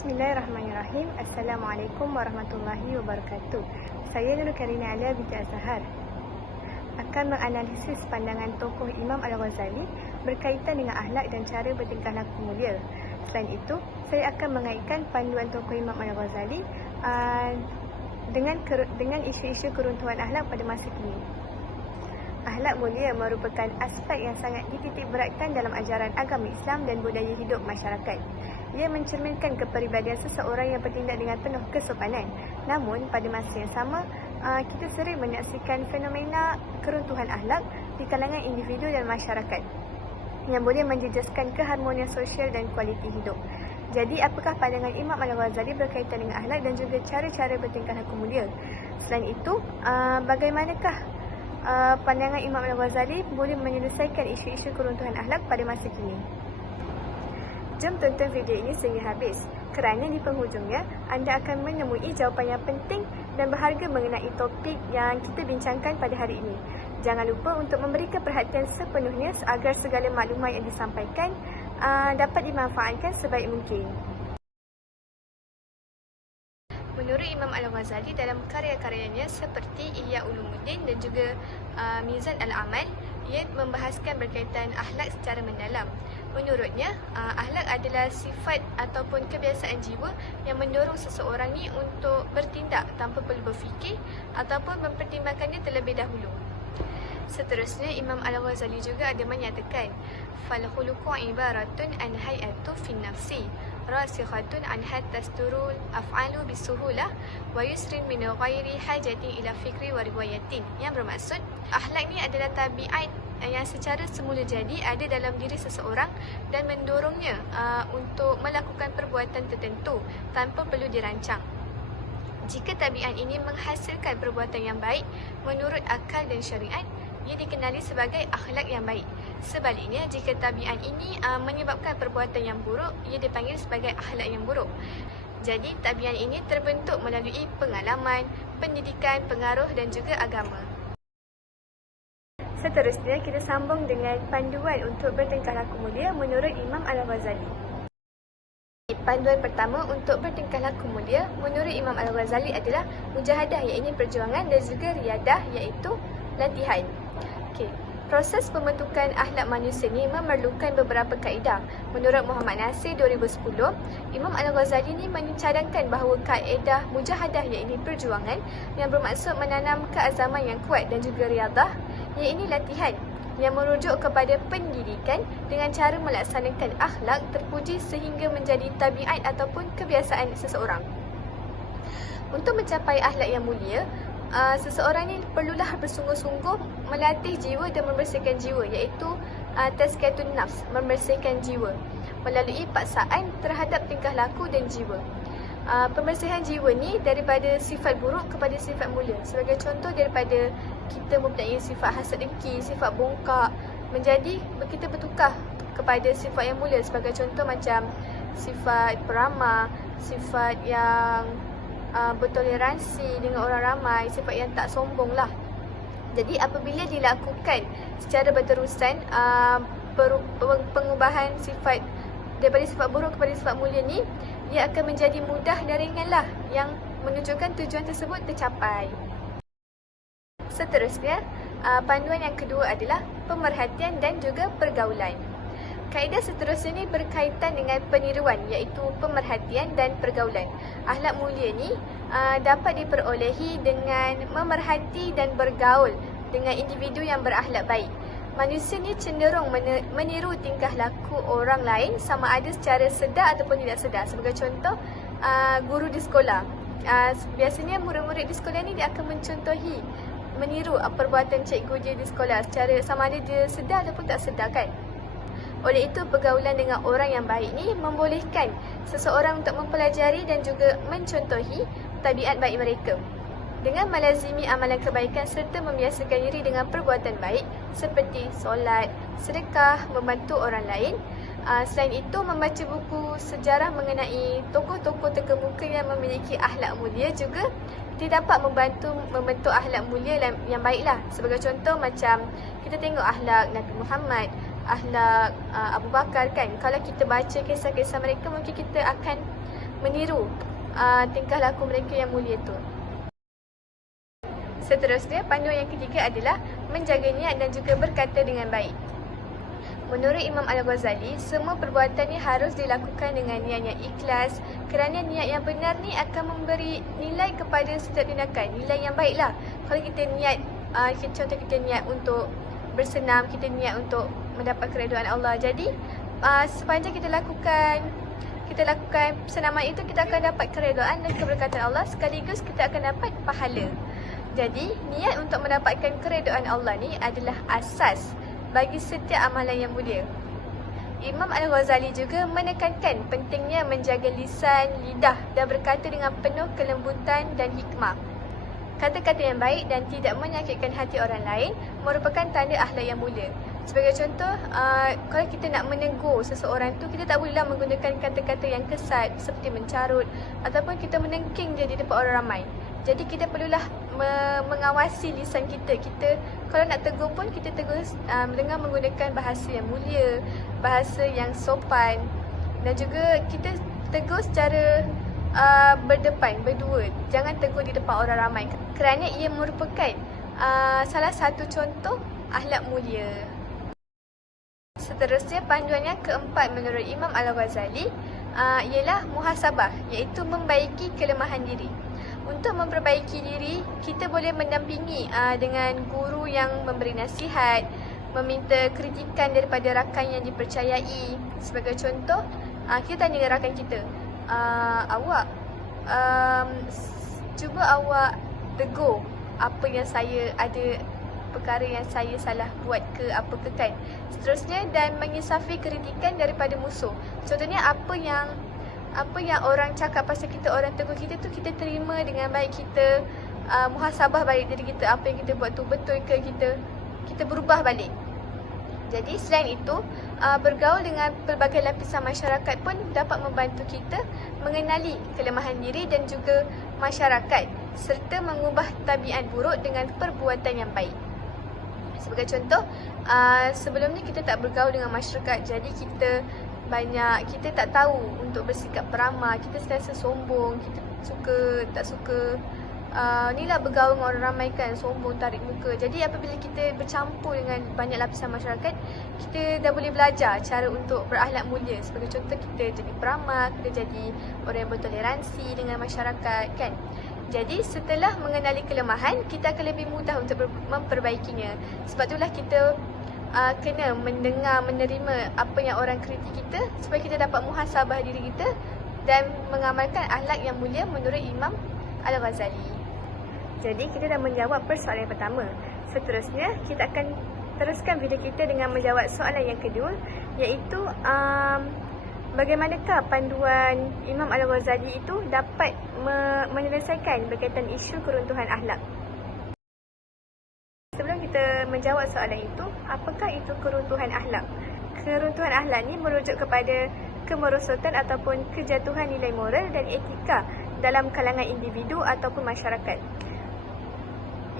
Bismillahirrahmanirrahim. Assalamualaikum warahmatullahi wabarakatuh. Saya Nur Karina Alia binti Azhar akan menganalisis pandangan tokoh Imam Al-Ghazali berkaitan dengan akhlak dan cara bertingkah laku mulia. Selain itu, saya akan mengaitkan panduan tokoh Imam Al-Ghazali uh, dengan dengan isu-isu keruntuhan akhlak pada masa kini. Akhlak mulia merupakan aspek yang sangat dititik beratkan dalam ajaran agama Islam dan budaya hidup masyarakat. Ia mencerminkan kepribadian seseorang yang bertindak dengan penuh kesopanan. Namun, pada masa yang sama, uh, kita sering menyaksikan fenomena keruntuhan akhlak di kalangan individu dan masyarakat yang boleh menjejaskan keharmonian sosial dan kualiti hidup. Jadi, apakah pandangan Imam Al-Ghazali berkaitan dengan akhlak dan juga cara-cara bertingkah laku mulia? Selain itu, uh, bagaimanakah uh, pandangan Imam Al-Ghazali boleh menyelesaikan isu-isu keruntuhan akhlak pada masa kini? Jom tonton video ini sehingga habis kerana di penghujungnya anda akan menemui jawapan yang penting dan berharga mengenai topik yang kita bincangkan pada hari ini. Jangan lupa untuk memberikan perhatian sepenuhnya agar segala maklumat yang disampaikan uh, dapat dimanfaatkan sebaik mungkin. Menurut Imam Al-Ghazali dalam karya-karyanya seperti Ihya Ulumuddin dan juga uh, Mizan Al-Amal, ia membahaskan berkaitan akhlak secara mendalam. Menurutnya, uh, akhlak adalah sifat ataupun kebiasaan jiwa yang mendorong seseorang ni untuk bertindak tanpa perlu berfikir ataupun mempertimbangkannya terlebih dahulu. Seterusnya, Imam Al-Ghazali juga ada menyatakan fal khuluqu ibaratun an hay'atu fi nafsi hatta tasturul af'alu bisuhulah wa yusrin min ghairi hajatin ila fikri wa riwayatin yang bermaksud akhlak ni adalah tabiat yang secara semula jadi ada dalam diri seseorang dan mendorongnya uh, untuk melakukan perbuatan tertentu tanpa perlu dirancang. Jika tabiat ini menghasilkan perbuatan yang baik menurut akal dan syariat, ia dikenali sebagai akhlak yang baik. Sebaliknya, jika tabiat ini uh, menyebabkan perbuatan yang buruk, ia dipanggil sebagai akhlak yang buruk. Jadi, tabiat ini terbentuk melalui pengalaman, pendidikan, pengaruh dan juga agama. Seterusnya, kita sambung dengan panduan untuk bertingkah laku mulia menurut Imam Al-Ghazali. Panduan pertama untuk bertingkah laku mulia menurut Imam Al-Ghazali adalah mujahadah iaitu perjuangan dan juga riadah iaitu latihan. Okey. Proses pembentukan akhlak manusia ni memerlukan beberapa kaedah. Menurut Muhammad Nasir 2010, Imam Al-Ghazali ni mencadangkan bahawa kaedah mujahadah iaitu perjuangan yang bermaksud menanam keazaman yang kuat dan juga riadah iaitu latihan yang merujuk kepada pendidikan dengan cara melaksanakan akhlak terpuji sehingga menjadi tabiat ataupun kebiasaan seseorang. Untuk mencapai akhlak yang mulia, uh, seseorang ni perlulah bersungguh-sungguh melatih jiwa dan membersihkan jiwa iaitu uh, tazkiyatun nafs, membersihkan jiwa melalui paksaan terhadap tingkah laku dan jiwa. Uh, pembersihan jiwa ni daripada sifat buruk kepada sifat mulia. Sebagai contoh daripada kita mempunyai sifat hasad dengki, sifat bongkak menjadi kita bertukar kepada sifat yang mulia sebagai contoh macam sifat peramah, sifat yang uh, bertoleransi dengan orang ramai, sifat yang tak sombong lah. Jadi apabila dilakukan secara berterusan uh, pengubahan sifat daripada sifat buruk kepada sifat mulia ni, ia akan menjadi mudah dan ringan lah yang menunjukkan tujuan tersebut tercapai. Seterusnya, uh, panduan yang kedua adalah pemerhatian dan juga pergaulan. Kaedah seterusnya ni berkaitan dengan peniruan iaitu pemerhatian dan pergaulan. Akhlak mulia ni uh, dapat diperolehi dengan memerhati dan bergaul dengan individu yang berakhlak baik. Manusia ni cenderung meniru tingkah laku orang lain sama ada secara sedar ataupun tidak sedar. Sebagai contoh, uh, guru di sekolah. Uh, biasanya murid-murid di sekolah ni dia akan mencontohi meniru perbuatan cikgu dia di sekolah secara sama ada dia sedar ataupun tak sedar kan. Oleh itu, pergaulan dengan orang yang baik ni membolehkan seseorang untuk mempelajari dan juga mencontohi tabiat baik mereka. Dengan melazimi amalan kebaikan serta membiasakan diri dengan perbuatan baik seperti solat, sedekah, membantu orang lain. Uh, selain itu, membaca buku sejarah mengenai tokoh-tokoh terkemuka yang memiliki akhlak mulia juga dia dapat membantu membentuk akhlak mulia yang baiklah. Sebagai contoh macam kita tengok akhlak Nabi Muhammad, akhlak uh, Abu Bakar kan kalau kita baca kisah-kisah mereka mungkin kita akan meniru uh, tingkah laku mereka yang mulia tu. Seterusnya, panduan yang ketiga adalah menjaga niat dan juga berkata dengan baik. Menurut Imam Al-Ghazali, semua perbuatan ni harus dilakukan dengan niat yang ikhlas kerana niat yang benar ni akan memberi nilai kepada setiap tindakan, nilai yang baiklah. Kalau kita niat, uh, contoh kita niat untuk bersenam, kita niat untuk mendapat keredaan Allah. Jadi, uh, sepanjang kita lakukan kita lakukan senaman itu, kita akan dapat keredaan dan keberkatan Allah sekaligus kita akan dapat pahala. Jadi, niat untuk mendapatkan keredaan Allah ni adalah asas bagi setiap amalan yang mulia. Imam Al-Ghazali juga menekankan pentingnya menjaga lisan, lidah dan berkata dengan penuh kelembutan dan hikmah. Kata-kata yang baik dan tidak menyakitkan hati orang lain merupakan tanda akhlak yang mulia. Sebagai contoh, uh, kalau kita nak menegur seseorang tu, kita tak bolehlah menggunakan kata-kata yang kesat seperti mencarut ataupun kita menengking je di depan orang ramai. Jadi kita perlulah me- mengawasi lisan kita. Kita kalau nak tegur pun kita tegur um, dengan menggunakan bahasa yang mulia, bahasa yang sopan dan juga kita tegur secara uh, berdepan, berdua. Jangan tegur di depan orang ramai kerana ia merupakan uh, salah satu contoh akhlak mulia. Seterusnya panduan yang keempat menurut Imam Al-Ghazali uh, ialah muhasabah iaitu membaiki kelemahan diri. Untuk memperbaiki diri, kita boleh mendampingi uh, dengan guru yang memberi nasihat, meminta kritikan daripada rakan yang dipercayai. Sebagai contoh, uh, kita tanya rakan kita, uh, awak um, cuba awak tegur apa yang saya ada perkara yang saya salah buat ke apa ke kan. Seterusnya dan mengisafi kritikan daripada musuh. Contohnya apa yang apa yang orang cakap pasal kita, orang tegur kita tu kita terima dengan baik kita uh, muhasabah balik diri kita apa yang kita buat tu betul ke kita kita berubah balik. Jadi selain itu, uh, bergaul dengan pelbagai lapisan masyarakat pun dapat membantu kita mengenali kelemahan diri dan juga masyarakat serta mengubah tabiat buruk dengan perbuatan yang baik. Sebagai contoh, uh, sebelum ni kita tak bergaul dengan masyarakat jadi kita banyak kita tak tahu untuk bersikap beramah, kita sentiasa sombong, kita suka tak suka uh, ni lah bergaul dengan orang ramai kan, sombong, tarik muka. Jadi apabila kita bercampur dengan banyak lapisan masyarakat, kita dah boleh belajar cara untuk berakhlak mulia. Sebagai contoh kita jadi beramah, kita jadi orang yang bertoleransi dengan masyarakat kan. Jadi setelah mengenali kelemahan, kita akan lebih mudah untuk memperbaikinya. Sebab itulah kita uh, kena mendengar, menerima apa yang orang kritik kita supaya kita dapat muhasabah diri kita dan mengamalkan akhlak yang mulia menurut Imam Al-Ghazali. Jadi kita dah menjawab persoalan yang pertama. Seterusnya kita akan teruskan video kita dengan menjawab soalan yang kedua iaitu um, bagaimanakah panduan Imam Al-Ghazali itu dapat me- menyelesaikan berkaitan isu keruntuhan akhlak. Sebelum kita menjawab soalan itu, apakah itu keruntuhan akhlak? Keruntuhan akhlak ni merujuk kepada kemerosotan ataupun kejatuhan nilai moral dan etika dalam kalangan individu ataupun masyarakat.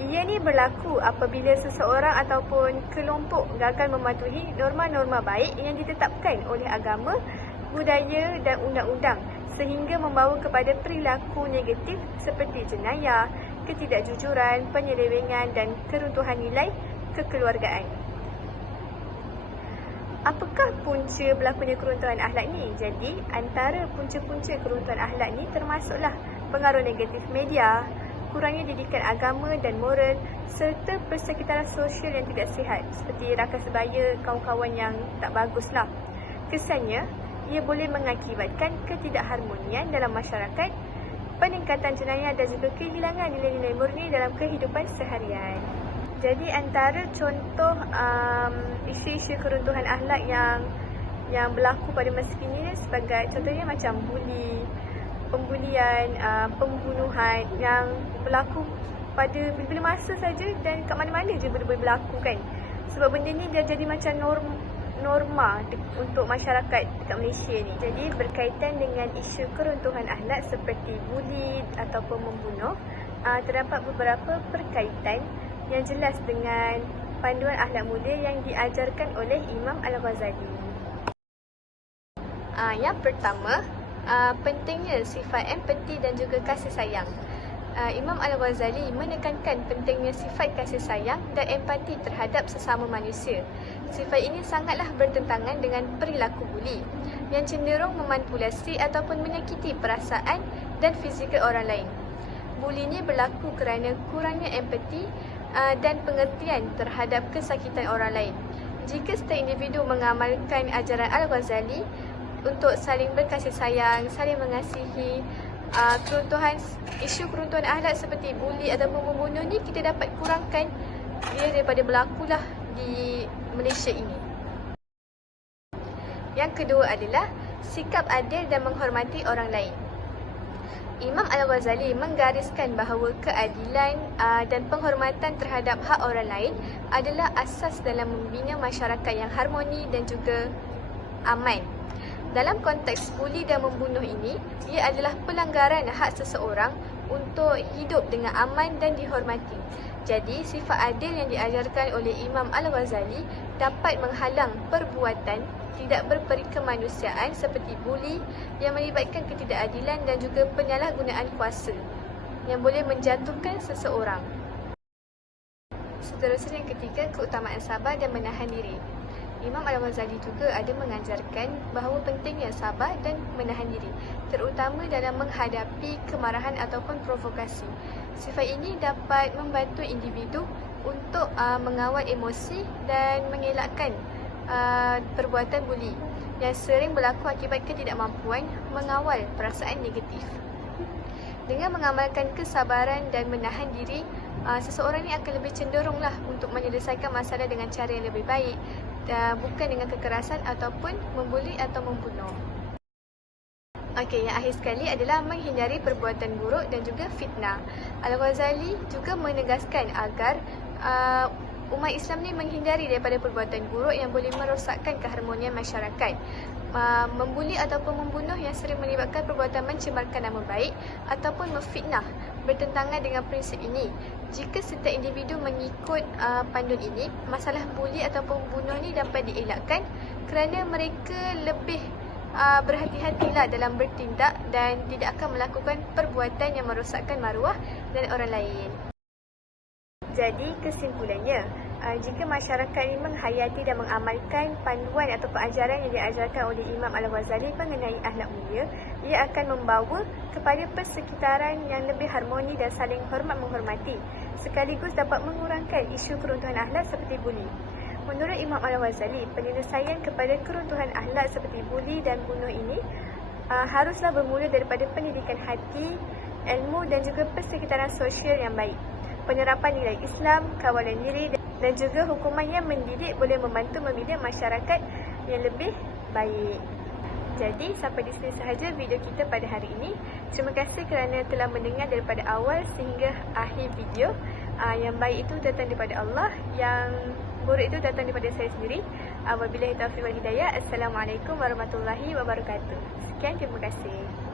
Ia ni berlaku apabila seseorang ataupun kelompok gagal mematuhi norma-norma baik yang ditetapkan oleh agama, budaya dan undang-undang sehingga membawa kepada perilaku negatif seperti jenayah, ketidakjujuran, penyelewengan dan keruntuhan nilai kekeluargaan. Apakah punca berlakunya keruntuhan akhlak ni? Jadi, antara punca-punca keruntuhan akhlak ni termasuklah pengaruh negatif media, kurangnya didikan agama dan moral serta persekitaran sosial yang tidak sihat seperti rakan sebaya, kawan-kawan yang tak baguslah. Kesannya, ia boleh mengakibatkan ketidakharmonian dalam masyarakat, peningkatan jenayah dan juga kehilangan nilai-nilai murni dalam kehidupan seharian. Jadi antara contoh um, isu-isu keruntuhan akhlak yang yang berlaku pada masa kini sebagai contohnya macam buli, pembulian, uh, pembunuhan yang berlaku pada bila-bila masa saja dan kat mana-mana je boleh berlaku kan. Sebab benda ni dia jadi macam norm, norma untuk masyarakat dekat Malaysia ni. Jadi berkaitan dengan isu keruntuhan akhlak seperti buli ataupun membunuh, uh, terdapat beberapa perkaitan yang jelas dengan panduan akhlak mulia yang diajarkan oleh Imam Al-Ghazali. Uh, yang pertama, uh, pentingnya sifat empati dan juga kasih sayang. Uh, Imam Al-Ghazali menekankan pentingnya sifat kasih sayang dan empati terhadap sesama manusia. Sifat ini sangatlah bertentangan dengan perilaku buli yang cenderung memanipulasi ataupun menyakiti perasaan dan fizikal orang lain. Buli ini berlaku kerana kurangnya empati uh, dan pengertian terhadap kesakitan orang lain. Jika setiap individu mengamalkan ajaran Al-Ghazali untuk saling berkasih sayang, saling mengasihi, uh, keruntuhan isu keruntuhan akhlak seperti buli ataupun membunuh ni kita dapat kurangkan dia daripada berlakulah di Malaysia ini. Yang kedua adalah sikap adil dan menghormati orang lain. Imam Al-Ghazali menggariskan bahawa keadilan uh, dan penghormatan terhadap hak orang lain adalah asas dalam membina masyarakat yang harmoni dan juga aman. Dalam konteks buli dan membunuh ini, ia adalah pelanggaran hak seseorang untuk hidup dengan aman dan dihormati. Jadi, sifat adil yang diajarkan oleh Imam Al-Ghazali dapat menghalang perbuatan tidak berperi kemanusiaan seperti buli yang melibatkan ketidakadilan dan juga penyalahgunaan kuasa yang boleh menjatuhkan seseorang. Seterusnya yang ketiga, keutamaan sabar dan menahan diri. Imam Al-Ghazali juga ada mengajarkan bahawa pentingnya sabar dan menahan diri, terutama dalam menghadapi kemarahan ataupun provokasi. Sifat ini dapat membantu individu untuk uh, mengawal emosi dan mengelakkan uh, perbuatan buli yang sering berlaku akibat ketidakmampuan mengawal perasaan negatif. Dengan mengamalkan kesabaran dan menahan diri, uh, seseorang ini akan lebih cenderunglah untuk menyelesaikan masalah dengan cara yang lebih baik uh, bukan dengan kekerasan ataupun membuli atau membunuh. Okey, yang akhir sekali adalah menghindari perbuatan buruk dan juga fitnah. Al-Ghazali juga menegaskan agar uh, umat Islam ni menghindari daripada perbuatan buruk yang boleh merosakkan keharmonian masyarakat. Membuli ataupun membunuh yang sering melibatkan perbuatan mencemarkan nama baik ataupun memfitnah bertentangan dengan prinsip ini. Jika setiap individu mengikut uh, panduan ini, masalah buli ataupun bunuh ni dapat dielakkan kerana mereka lebih uh, berhati-hatilah dalam bertindak dan tidak akan melakukan perbuatan yang merosakkan maruah dan orang lain. Jadi kesimpulannya, uh, jika masyarakat ini menghayati dan mengamalkan panduan atau ajaran yang diajarkan oleh Imam Al-Ghazali mengenai akhlak mulia, ia akan membawa kepada persekitaran yang lebih harmoni dan saling hormat menghormati, sekaligus dapat mengurangkan isu keruntuhan akhlak seperti buli. Menurut Imam Al-Ghazali, penyelesaian kepada keruntuhan akhlak seperti buli dan bunuh ini uh, haruslah bermula daripada pendidikan hati, ilmu dan juga persekitaran sosial yang baik penerapan nilai Islam, kawalan diri dan juga hukuman yang mendidik boleh membantu memilih masyarakat yang lebih baik. Jadi sampai di sini sahaja video kita pada hari ini. Terima kasih kerana telah mendengar daripada awal sehingga akhir video. Uh, yang baik itu datang daripada Allah, yang buruk itu datang daripada saya sendiri. Wabillahi taufiq wal hidayah. Assalamualaikum warahmatullahi wabarakatuh. Sekian terima kasih.